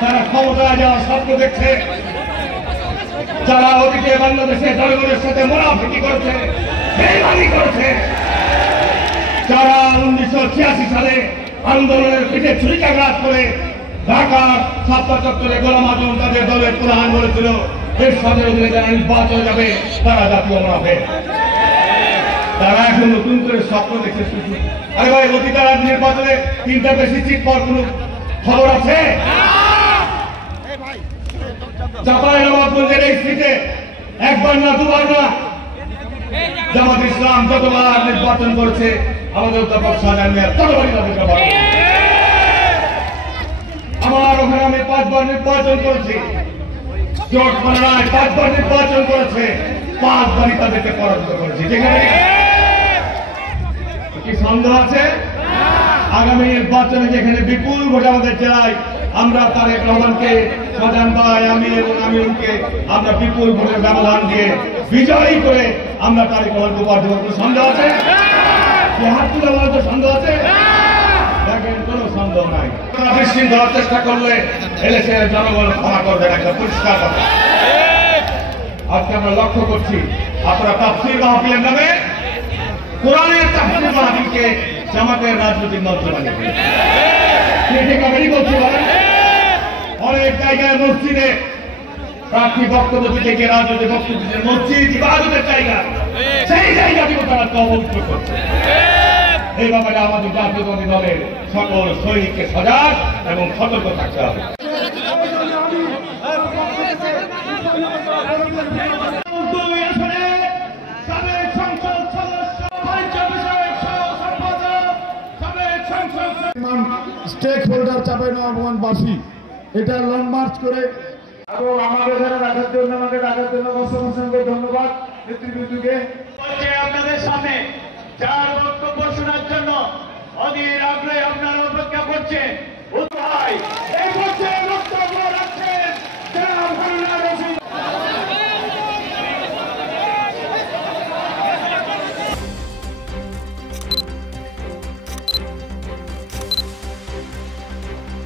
তারা ক্ষমতায় যাওয়ার স্বপ্ন দেখছে, যারা অতীতে বাংলাদেশের জনগণের সাথে মুনাফিকি করেছে, বেইমানি করেছে, যারা 1986 সালে আন্দোলনের পিঠে ছুরিকাঘাত করে ঢাকার ছাত্র চত্বরে গোলাম আজম তাদের দলের প্রধান বলেছিল এর সাথে যারা নির্বাচনে যাবে তারা জাতীয় মুনাফিক। তারা এখন নতুন করে স্বপ্ন দেখে শুধু। আরে ভাই, অতীত নির্বাচনে 3টা বেশি সিট পাওয়ার কোন খবর আছে? চাঁপাইনবাবগঞ্জের এই সিটে একবার না দুবার না জামাত ইসলাম যতবার নির্বাচন করেছে আমাদের অধ্যাপক শাহজাহান মিয়া ততবারই তাদেরকে বাড়ি। আমার ওখানে আমি 5 বার নির্বাচন করেছি, জোট পাড়ায় 5 বার নির্বাচন করেছে, 5 বারই তাদেরকে পরাজিত করেছি। কি সন্দেহ আছে? আগামী নির্বাচনে যেখানে বিপুল ভোটে আমাদের জেলায় আমরা তারেক রহমানকে, শাহজাহান ভাই, আমি এবং আমিরকে আমরা বিপুল ভোটের ব্যবধান দিয়ে বিজয়ী করে আমরা তারেক রহমানকে উপহার দেব। কোনো সন্দেহ আছে? হাত তুলে বলার তো সন্দেহ আছে? দেখেন, কোনো সন্দেহ নাই। বিশৃঙ্খলার চেষ্টা করলে এদেশের জনগণ ক্ষমা করবেন, একটা পরিষ্কার কথা। আজকে আমরা লক্ষ্য করছি আপনারা তাফসীর মাহফিলের নামে কোরআনের তাফসীর মাহফিলকে জামাতের রাজনৈতিক মঞ্চ বানিয়ে বলছি। অনেক জায়গায় মসজিদে প্রার্থী বক্তব্য দিতে গিয়ে রাজনৈতিক বক্তব্য দিতে মসজিদ ইবাদতের জায়গা, সেই জায়গাটিকে তারা অপবিত্র করছে। এই ব্যাপারে আমাদের জাতীয়তাবাদী দলের সকল সৈনিককে সজাগ এবং সতর্ক থাকতে হবে। স্টেক হোল্ডার চাঁপাইনবাবগঞ্জবাসী এটা লং মার্চ করে এবং আমাদের রাখার জন্য অসংখ্য ধন্যবাদ নেতৃবৃন্দকে।